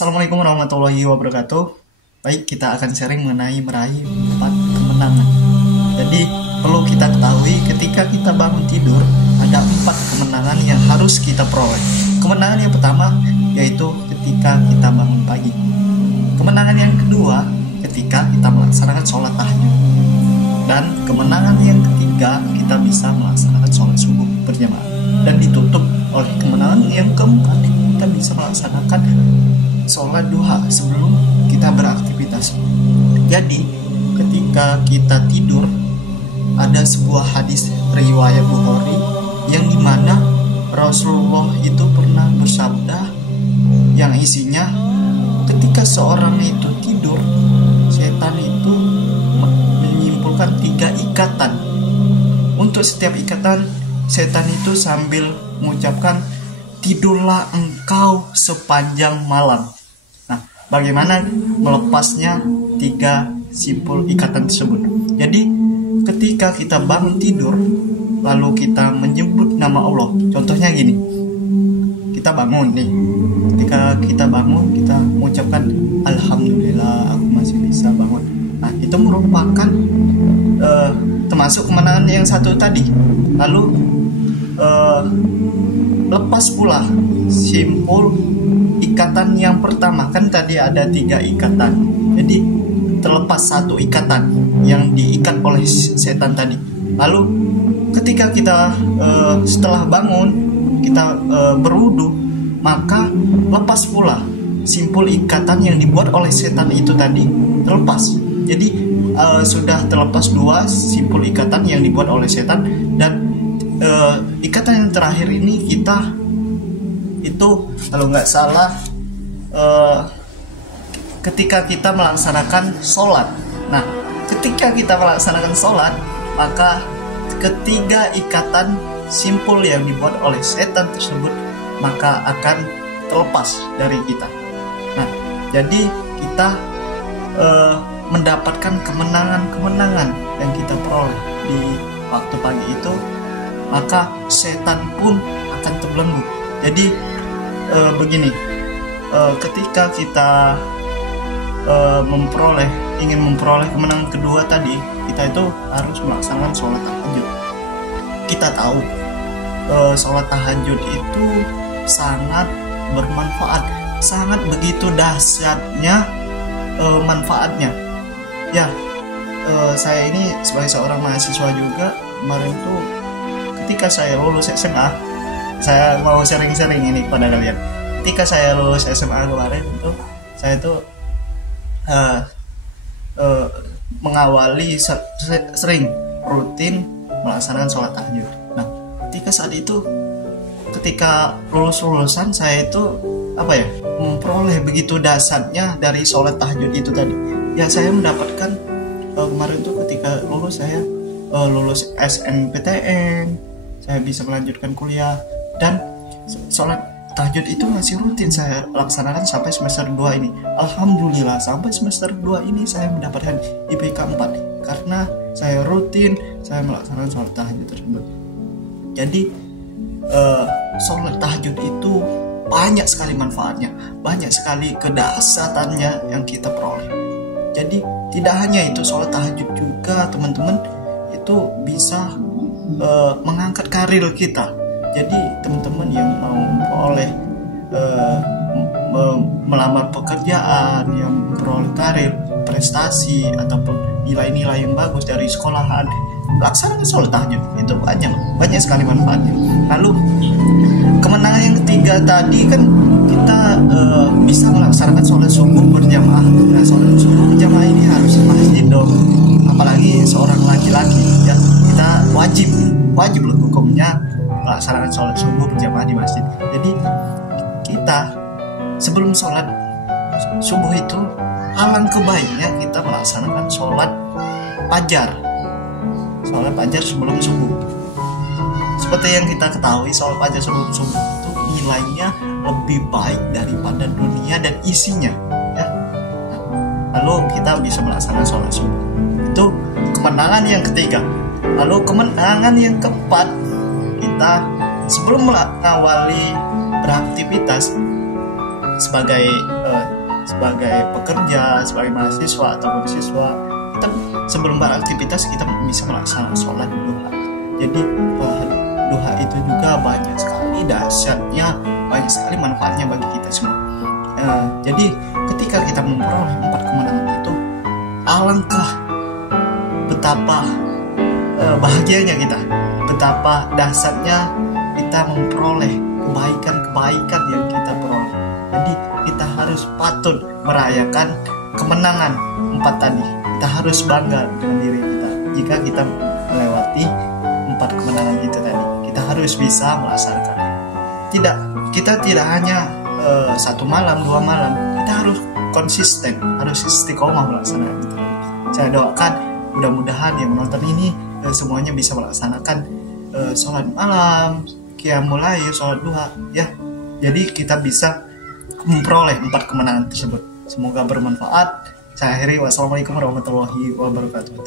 Assalamualaikum warahmatullahi wabarakatuh. Baik, kita akan sharing mengenai meraih 4 kemenangan. Jadi perlu kita ketahui ketika kita bangun tidur ada 4 kemenangan yang harus kita peroleh. Kemenangan yang pertama yaitu ketika kita bangun pagi. Kemenangan yang kedua ketika kita melaksanakan sholat tahajud. Dan kemenangan yang ketiga kita bisa melaksanakan sholat subuh berjamaah. Dan ditutup oleh kemenangan yang keempat kita bisa melaksanakan sholat duha sebelum kita beraktivitas. Jadi ketika kita tidur ada sebuah hadis riwayat Bukhari yang dimana Rasulullah itu pernah bersabda yang isinya ketika seorang itu tidur, setan itu menyimpulkan 3 ikatan. Untuk setiap ikatan, setan itu sambil mengucapkan tidurlah engkau sepanjang malam. Nah, bagaimana melepasnya 3 simpul ikatan tersebut? Jadi ketika kita bangun tidur lalu kita menyebut nama Allah, contohnya gini, kita bangun nih, ketika kita bangun kita mengucapkan alhamdulillah aku masih bisa bangun. Nah, itu merupakan termasuk kemenangan yang satu tadi. Lalu lepas pula simpul ikatan yang pertama, kan tadi ada 3 ikatan, jadi terlepas 1 ikatan yang diikat oleh setan tadi. Lalu ketika kita setelah bangun kita berwudu, maka lepas pula simpul ikatan yang dibuat oleh setan itu tadi terlepas. Jadi sudah terlepas 2 simpul ikatan yang dibuat oleh setan. Dan ikatan yang terakhir ini kita itu kalau nggak salah ketika kita melaksanakan sholat. Nah, ketika kita melaksanakan sholat, maka ketiga ikatan simpul yang dibuat oleh setan tersebut maka akan terlepas dari kita. Nah, jadi kita mendapatkan kemenangan-kemenangan yang kita peroleh di waktu pagi itu, maka setan pun akan terbelenggu. Jadi begini, ketika kita ingin memperoleh kemenangan kedua tadi, kita itu harus melaksanakan sholat tahajud. Kita tahu sholat tahajud itu sangat bermanfaat, sangat begitu dahsyatnya manfaatnya. Ya, saya ini sebagai seorang mahasiswa juga, kemarin tuh ketika saya lulus SMA, saya mau sharing-sharing ini pada kalian. Ketika saya lulus SMA kemarin tuh, saya tuh mengawali sering rutin melaksanakan sholat tahajud. Nah, ketika saat itu, ketika lulusan saya itu memperoleh begitu dahsyatnya dari sholat tahajud itu tadi. Ya, saya mendapatkan kemarin tuh ketika lulus, saya lulus SNPTN, saya bisa melanjutkan kuliah, dan sholat tahajud itu masih rutin saya laksanakan sampai semester 2 ini. Alhamdulillah, sampai semester 2 ini saya mendapatkan IPK 4 karena saya rutin saya melaksanakan sholat tahajud tersebut. Jadi sholat tahajud itu banyak sekali manfaatnya, banyak sekali kedahsyatannya yang kita peroleh. Jadi tidak hanya itu, sholat tahajud juga teman-teman itu bisa mengangkat karir kita. Jadi teman-teman yang mau memperoleh melamar pekerjaan, yang memperoleh karir, prestasi ataupun nilai-nilai yang bagus dari sekolahan, laksanakan sholat tahajud. Itu banyak sekali manfaatnya. Lalu kemenangan yang ketiga tadi kan kita bisa melaksanakan sholat subuh berjamaah. Nah, sholat subuh berjamaah ini harus di masjid dong, apalagi seorang laki-laki, ya kita wajib loh hukumnya melaksanakan sholat subuh berjamaah di masjid. Jadi kita sebelum sholat subuh itu alangkah baiknya kita melaksanakan sholat fajar sebelum subuh. Seperti yang kita ketahui, sholat fajar sebelum subuh itu nilainya lebih baik daripada dunia dan isinya, ya. Lalu kita bisa melaksanakan sholat subuh. Itu kemenangan yang ketiga. Lalu kemenangan yang keempat, kita sebelum mengawali beraktivitas sebagai sebagai pekerja, sebagai mahasiswa ataupun siswa, kita sebelum beraktivitas kita bisa melaksanakan sholat duha. Jadi duha itu juga banyak sekali dahsyatnya, banyak sekali manfaatnya bagi kita semua. Jadi ketika kita memperoleh 4 kemenangan itu, alangkah betapa bahagianya kita, betapa dahsyatnya kita memperoleh kebaikan-kebaikan yang kita peroleh. Jadi kita harus patut merayakan kemenangan 4 tadi. Kita harus bangga dengan diri kita jika kita melewati 4 kemenangan itu tadi. Kita harus bisa melaksanakannya. Kita tidak hanya 1 malam, 2 malam. Kita harus konsisten, harus istiqomah melaksanakan itu. Saya doakan mudah-mudahan yang menonton ini semuanya bisa melaksanakan sholat malam, qiyamul lail, sholat duha, ya. Jadi kita bisa memperoleh 4 kemenangan tersebut. Semoga bermanfaat. Saya akhiri, wassalamualaikum warahmatullahi wabarakatuh.